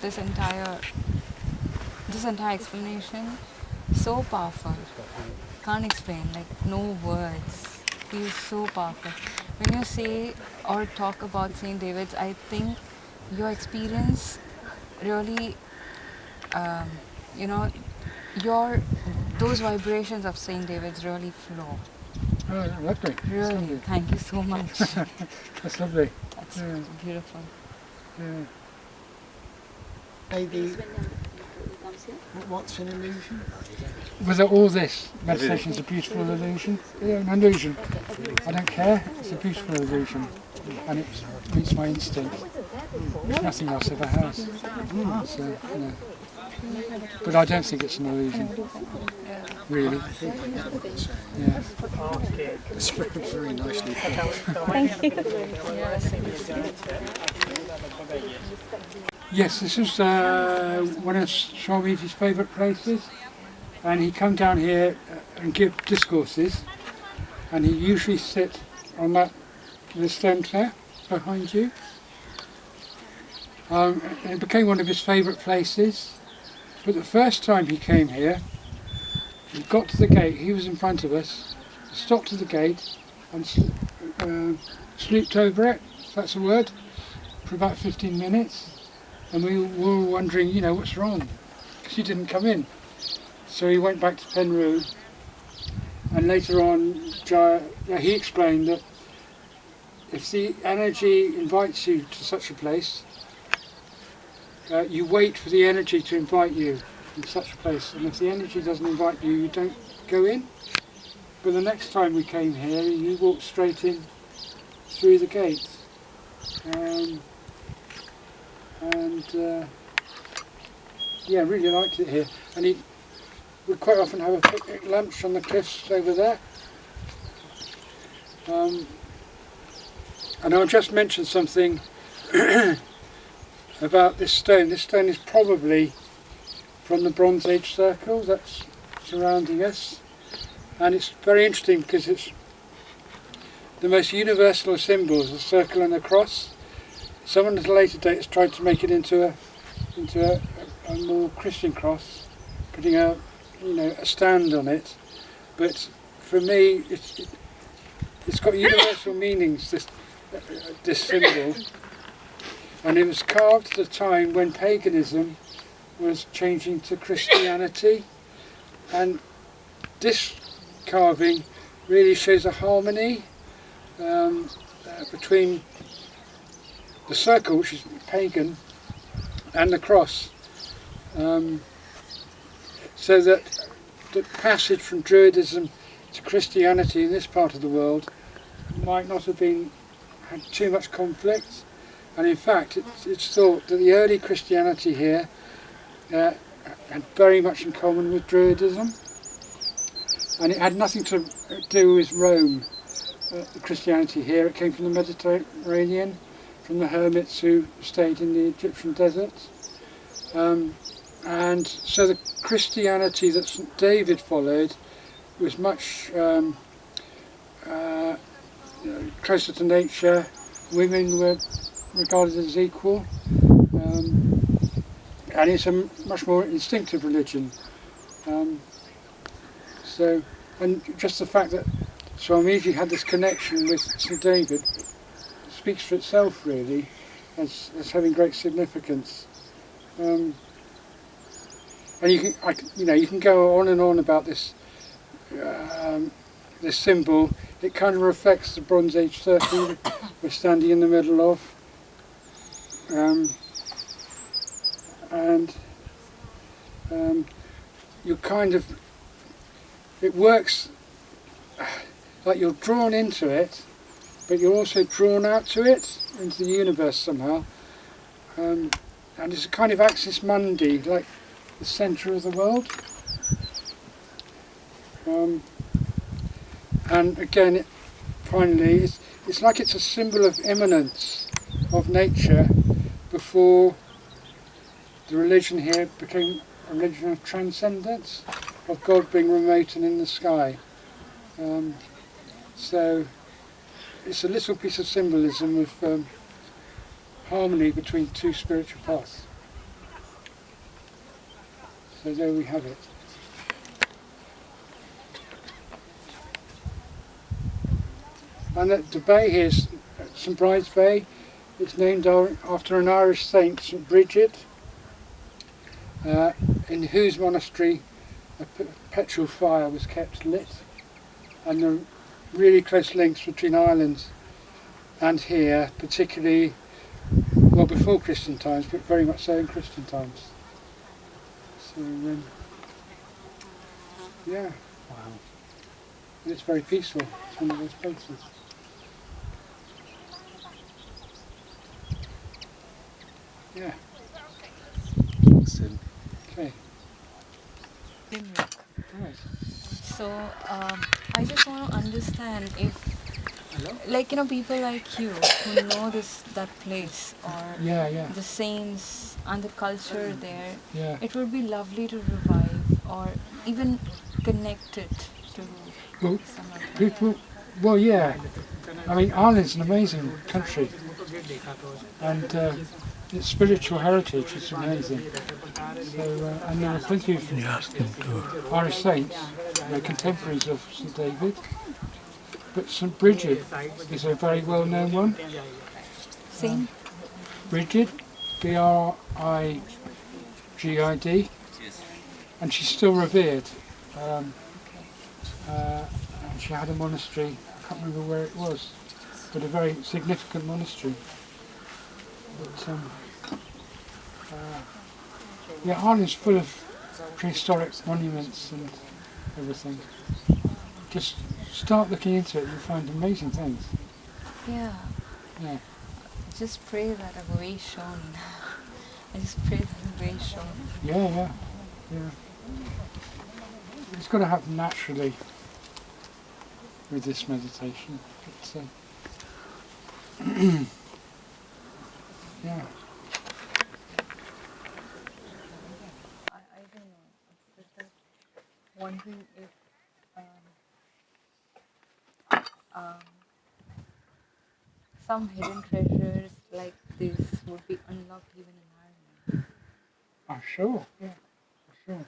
this entire explanation, so powerful. Can't explain, like no words. Feels so powerful. When you say or talk about St. David's, I think your experience really, those vibrations of St. David's really flow. Oh, lovely. Really, lovely. thank you so much. That's lovely. That's Yeah. beautiful. Yeah. Maybe what's an illusion? Whether all this meditation is a beautiful illusion? Yeah, an illusion. I don't care. It's a beautiful illusion. And it meets my instinct. Nothing else ever has. So, you know. But I don't think it's an illusion. Really. Yeah. It's very nicely put. Yes, this is one of Swamiji's favourite places, and he come down here and give discourses, and he usually sit on the stone there behind you. It became one of his favourite places, but the first time he came here, he got to the gate, he was in front of us, stopped at the gate and sleeped over it, if that's a word, for about 15 minutes. And we were wondering, what's wrong? Because he didn't come in. So he went back to PenRhiw, and later on he explained that if the energy invites you to such a place, you wait for the energy to invite you in such a place. And if the energy doesn't invite you, you don't go in. But the next time we came here, you walked straight in through the gate. I really liked it here. And we quite often have a picnic lunch on the cliffs over there. And I'll just mention something about this stone. This stone is probably from the Bronze Age circle that's surrounding us. And it's very interesting because it's the most universal of symbols, a circle and a cross. Someone at a later date has tried to make it into a more Christian cross, putting a stand on it. But for me, it's got universal meanings. This symbol, and it was carved at a time when paganism was changing to Christianity, and this carving really shows a harmony between the circle, which is pagan, and the cross, so that the passage from Druidism to Christianity in this part of the world might not have had too much conflict, and in fact it's thought that the early Christianity here had very much in common with Druidism, and it had nothing to do with Rome. The Christianity here, it came from the Mediterranean, from the hermits who stayed in the Egyptian desert, and so the Christianity that St. David followed was much closer to nature. Women were regarded as equal, and it's a much more instinctive religion. And just the fact that Swamiji had this connection with St. David speaks for itself, really, as having great significance. And you can go on and on about this this symbol. It kind of reflects the Bronze Age circle we're standing in the middle of, it works like you're drawn into it, but you're also drawn out to it, into the universe somehow, and it's a kind of axis mundi, like the centre of the world. And again, finally, it's like it's a symbol of immanence of nature before the religion here became a religion of transcendence, of God being remote and in the sky. So it's a little piece of symbolism of harmony between two spiritual paths. So there we have it. And the bay here is St. Bride's Bay. It's named after an Irish saint, St. Bridget, in whose monastery a perpetual fire was kept lit. And there are really close links between Ireland and here, particularly, well, before Christian times, but very much so in Christian times. So, yeah. Wow. And it's very peaceful. It's one of those places. Yeah. Awesome. Okay. PenRhiw. Right. So I just want to understand if, people like you who know that place or the saints and the culture there, it would be lovely to revive or even connect it to Samarpan. People, I mean, Ireland's an amazing country, and its spiritual heritage is amazing. So, and there are plenty of Irish saints, contemporaries of St. David, but St. Bridget is a very well-known one. Saint Bridget, Brigid, and she's still revered. And she had a monastery, I can't remember where it was, but a very significant monastery. But, Ireland's full of prehistoric monuments and everything. Just start looking into it, you'll find amazing things. Yeah. Just pray that a way shown. I just pray that a way shown. Yeah. It's got to happen naturally with this meditation. But, yeah. I don't know. Just wondering if some hidden treasures like this would be unlocked even in Ireland. I'm sure, yeah, for sure.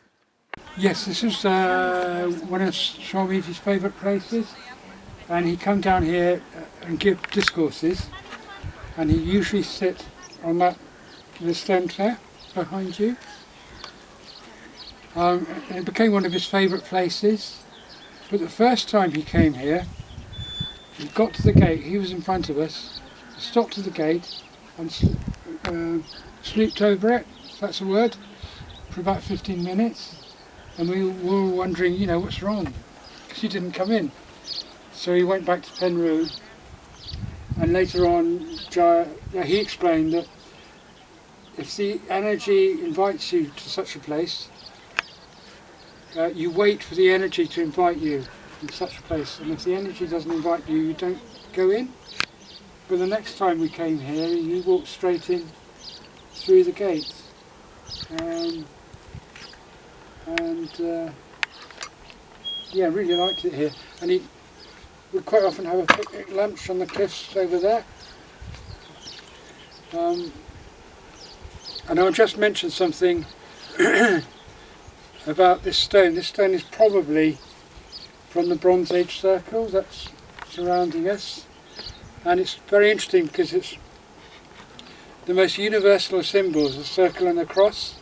Yes, this is one of Swamiji's favourite places, and he come down here and give discourses, and he usually sit on the centre behind you. It became one of his favourite places, but the first time he came here, he got to the gate, he was in front of us, stopped at the gate and sleeped over it, if that's a word, for about 15 minutes. And we were wondering, what's wrong? Because he didn't come in. So he went back to PenRhiw, and later on he explained that if the energy invites you to such a place, you wait for the energy to invite you in such a place, and if the energy doesn't invite you, you don't go in. But the next time we came here, he walked straight in through the gate. Really liked it here. And we quite often have a picnic lunch on the cliffs over there. And I'll just mention something about this stone. This stone is probably from the Bronze Age circle that's surrounding us. And it's very interesting because it's the most universal of symbols, a circle and a cross.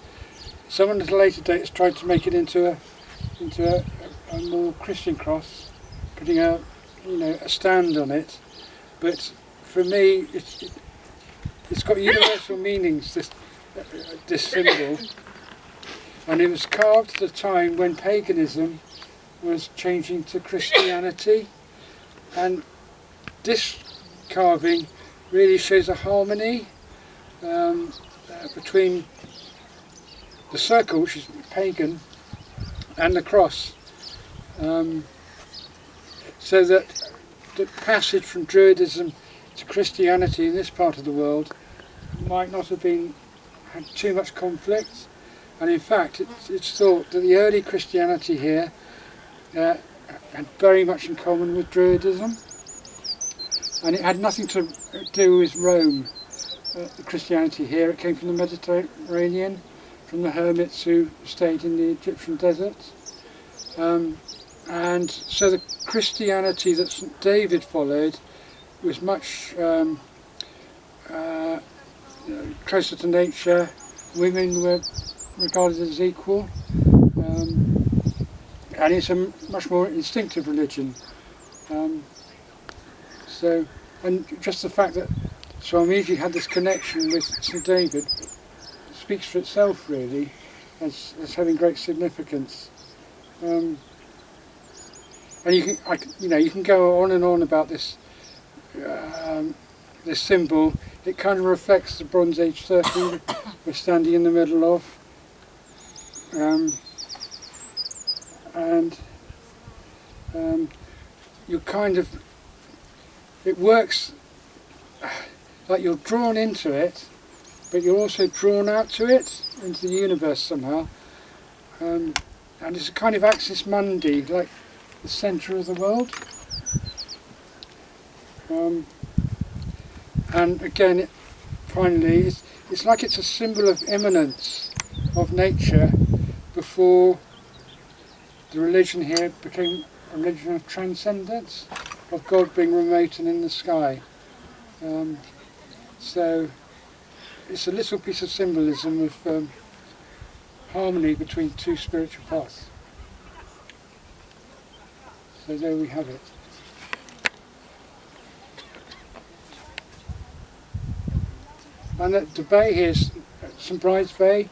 Someone at a later date has tried to make it into a more Christian cross, putting a stand on it. But for me, it's got universal meanings. This symbol, and it was carved at a time when paganism was changing to Christianity, and this carving really shows a harmony between the circle, which is pagan, and the cross, so that the passage from Druidism to Christianity in this part of the world might not have had too much conflict, and in fact it's thought that the early Christianity here had very much in common with Druidism, and it had nothing to do with Rome. The Christianity here, it came from the Mediterranean, from the hermits who stayed in the Egyptian desert. And so the Christianity that St. David followed was much closer to nature. Women were regarded as equal, and it's a much more instinctive religion. And just the fact that Swamiji had this connection with St. David speaks for itself, really, as having great significance. And you can go on and on about this this symbol. It kind of reflects the Bronze Age circle we're standing in the middle of, you kind of, it works like you're drawn into it, but you're also drawn out to it, into the universe somehow. And it's a kind of axis mundi, like the centre of the world. And again, finally, it's like it's a symbol of immanence of nature before the religion here became a religion of transcendence, of God being remote and in the sky. So it's a little piece of symbolism of harmony between two spiritual paths. So there we have it. And at the bay here is St. Bride's Bay.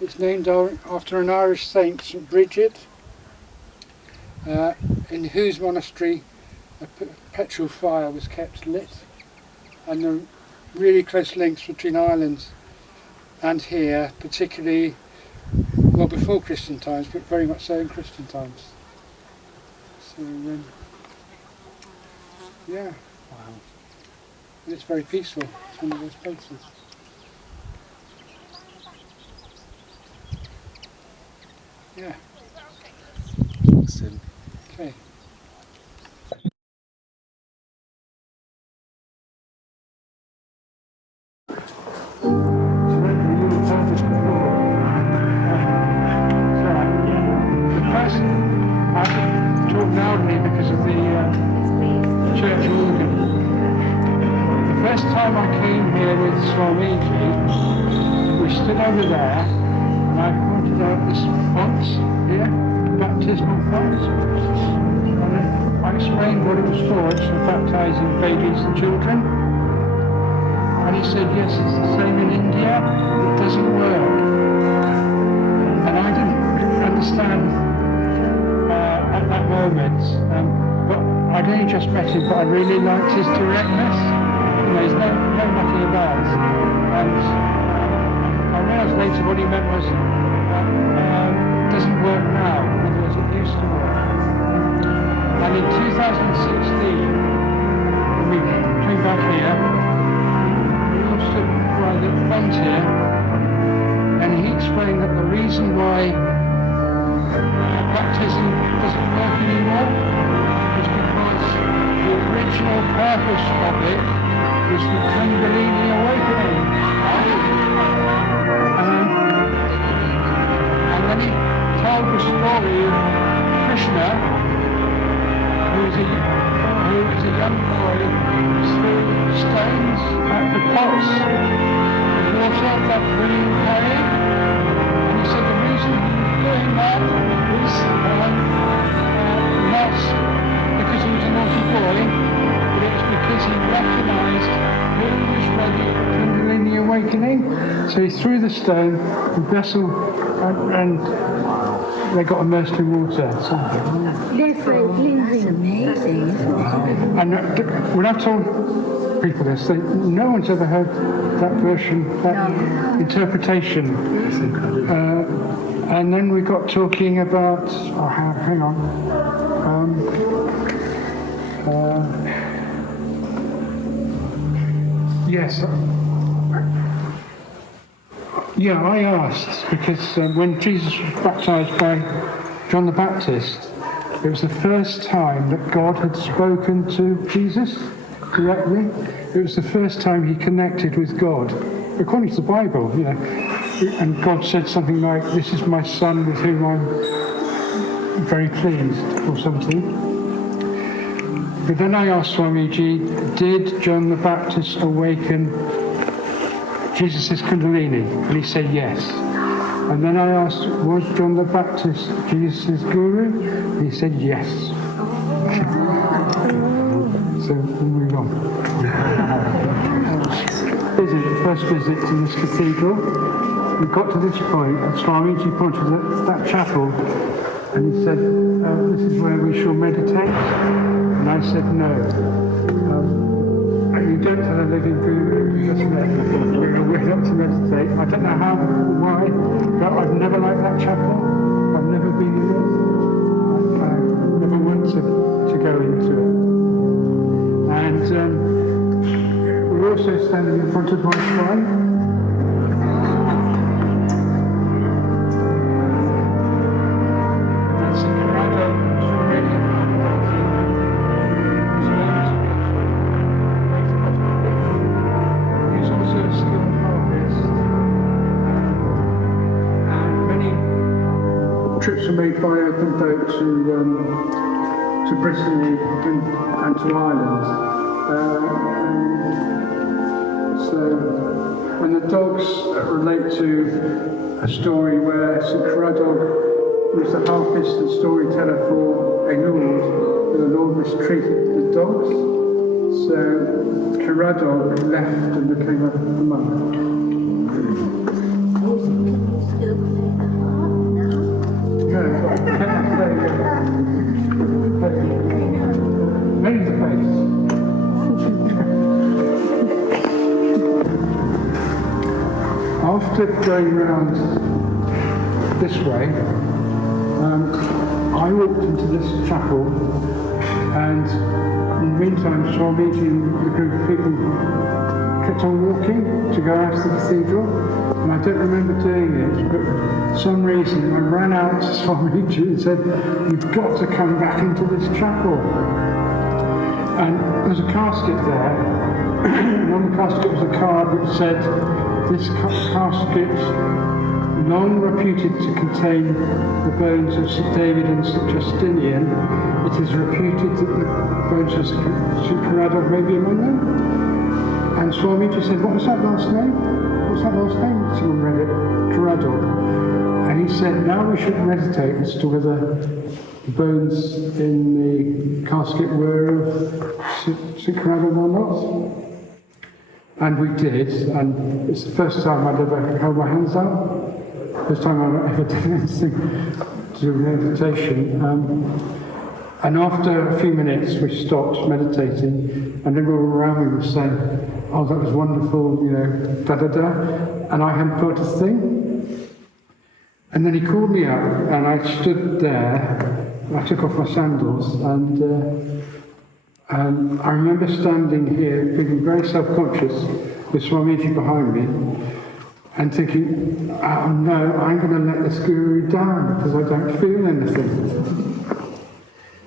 It's named after an Irish saint, St. Bridget, in whose monastery a perpetual fire was kept lit, and the really close links between Ireland and here, particularly, well, before Christian times, but very much so in Christian times. So, yeah. Wow. And it's very peaceful. It's one of those places. Yeah. Okay. Swamiji, we stood over there, and I pointed out this font here, baptismal font, and I explained what it was for. It's for baptizing babies and children. And he said, yes, it's the same in India, it doesn't work. And I didn't understand at that moment, but I'd only just met him, but I really liked his directness. You know, he's no nothing about. And I realised later what he meant was, it doesn't work now, in other words, it used to work. And in 2016, when we came back here, we all stood by the front here, and he explained that the reason why baptism doesn't work anymore is because the original purpose of it was the Kundalini awakening. And then he told the story of Krishna, who was a young boy, threw stones at the pots of water that William carried. And he said the reason doing that was not because he was a naughty boy, but it was because he recognised who was ready for Kundalini awakening. So he threw the stone, the vessel, and they got immersed in water. So, Amazing. and when I've told people this, no one's ever heard that version, that interpretation. And then we got talking about, hang on. Yes. Yeah, I asked because when Jesus was baptized by John the Baptist, it was the first time that God had spoken to Jesus directly. It was the first time he connected with God, according to the Bible, you know. And God said something like, "This is my son with whom I'm very pleased," or something. But then I asked Swamiji, did John the Baptist awaken Jesus' Kundalini? And he said yes. And then I asked, was John the Baptist Jesus' guru? And he said yes. So we'll move on. The first visit to this cathedral. We got to this point, and Swamiji pointed at that chapel, and he said, this is where we shall meditate. And I said, no. You don't tell a living guru just we're not to meditate. I don't know how, why, but I've never liked that chapel. I've never been in it. I never want to go into it. And we're also standing in front of my shrine. Trips are made by open boat to Brittany and to Ireland. And the dogs relate to a story where St. Caradog was the harpist and storyteller for a lord, and the lord mistreated the dogs. So Caradog left and became a monk. Ready the face. After going round this way, I walked into this chapel, and in the meantime, Swamiji and the group of people kept on walking to go out to the cathedral. And I don't remember doing it, but for some reason I ran out to Swamiji and said, "You've got to come back into this chapel." And there's a casket there, and on the casket was a card which said, "This casket, long reputed to contain the bones of St. David and St. Justinian, it is reputed that the bones of St. Caradog may be among them." And Swamiji said, what was that last name? What's that last name? Someone read it, Karadog. And he said, now we should meditate as to whether the bones in the casket were of St. Karadog or not. And we did, and it's the first time I'd ever held my hands out. First time I ever did anything to do with meditation. And after a few minutes, we stopped meditating, and everyone around me was saying, oh, that was wonderful, you know, da-da-da. And I hadn't thought a thing. And then he called me up, and I stood there. I took off my sandals, and I remember standing here, feeling very self-conscious, with Swamiji behind me, and thinking, oh no, I'm going to let this guru down, because I don't feel anything.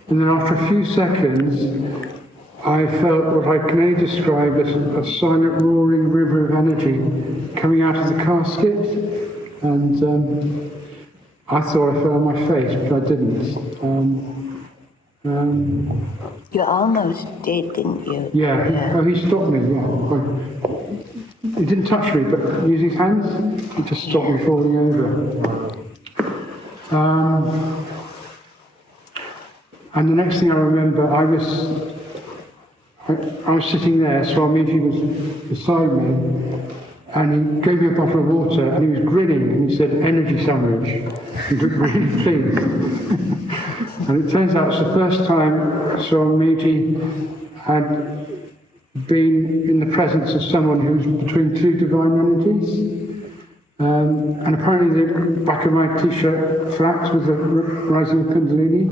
And then after a few seconds, I felt what I can only describe as a silent roaring river of energy coming out of the casket. And I thought I fell on my face, but I didn't. You almost did, didn't you? Yeah. Oh, he stopped me, yeah. He didn't touch me, but using his hands, he just stopped me falling over. And the next thing I remember, I was sitting there, Swamiji was beside me, and he gave me a bottle of water, and he was grinning, and he said, energy sandwich. He looked really pleased. And it turns out it's the first time Swamiji had been in the presence of someone who was between two divine energies. And apparently the back of my t-shirt flaps with the rising of Kundalini,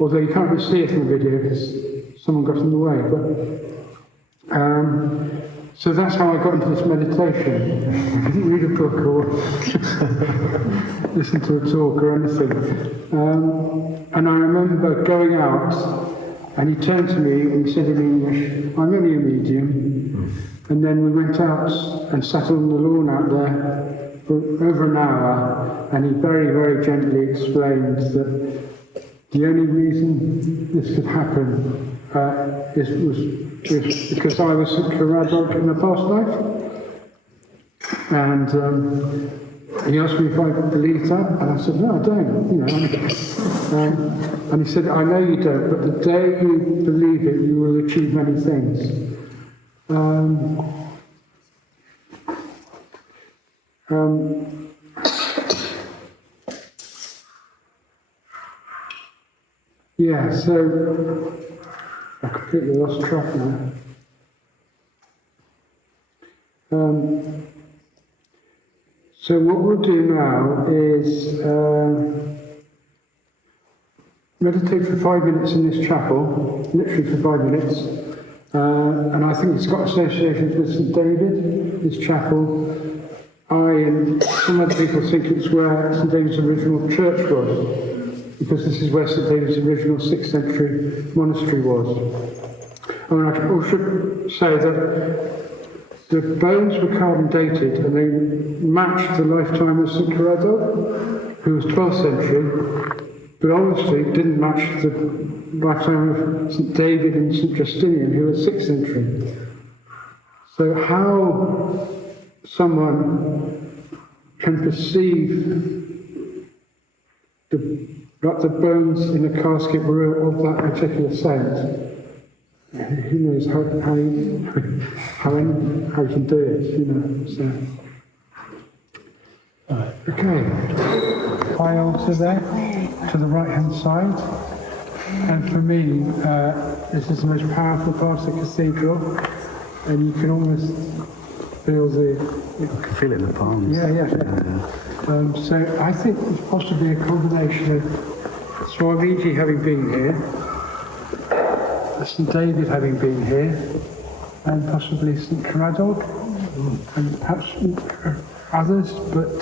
although you can't really see it in the video because someone got in the way. But so that's how I got into this meditation. I didn't read a book or listen to a talk or anything. And I remember going out, and he turned to me and he said in English, I'm only a medium. And then we went out and sat on the lawn out there for over an hour, and he very, very gently explained that the only reason this could happen was because I was St. Karadog in the past life. And he asked me if I believed that, and I said, no, I don't. You know, and he said, I know you don't, but the day you believe it, you will achieve many things. Yeah, so I completely lost track now. So what we'll do now is meditate for 5 minutes in this chapel, literally for 5 minutes. And I think it's got associations with St. David, this chapel. I and some other people think it's where St. David's original church was, because this is where St. David's original 6th century monastery was. And I should say that the bones were carbon dated and they matched the lifetime of St. Karadog, who was 12th century, but obviously didn't match the lifetime of St. David and St. Justinian, who was 6th century. So how someone can perceive that the bones in the casket were of that particular saint, who knows how he can do it, you know. So. Okay, high altar there, to the right-hand side. And for me, this is the most powerful part of the cathedral, and you can almost feel the... I can feel it in the palms. Yeah. So I think it's possibly a combination of Swamiji having been here, St. David having been here, and possibly St. Karadog, and perhaps others, but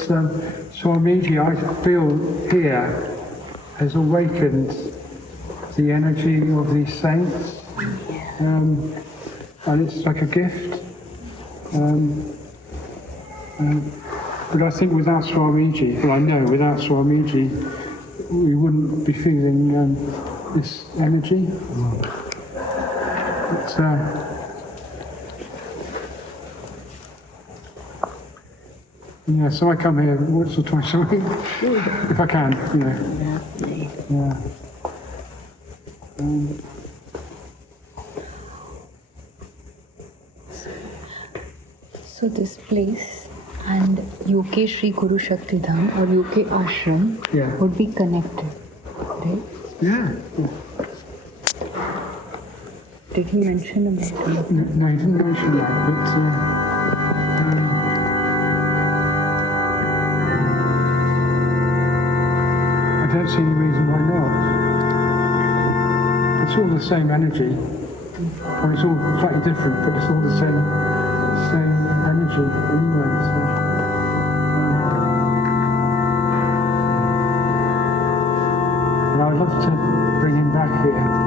Swamiji, I feel here, has awakened the energy of these saints, and it's like a gift. But I think without Swamiji, well, I know without Swamiji, we wouldn't be feeling this energy. Yeah, so I come here once or twice a week, if I can, you know. Lovely. Yeah. So this place and UK Sri Guru Shakti Dham or UK Ashram Yeah. would be connected, right? Yeah. Did he mention about it? No, he didn't mention that, but I don't see any reason why not. It's all the same energy. Or it's all slightly different, but it's all the same energy anyway. So. And I would love to bring him back here.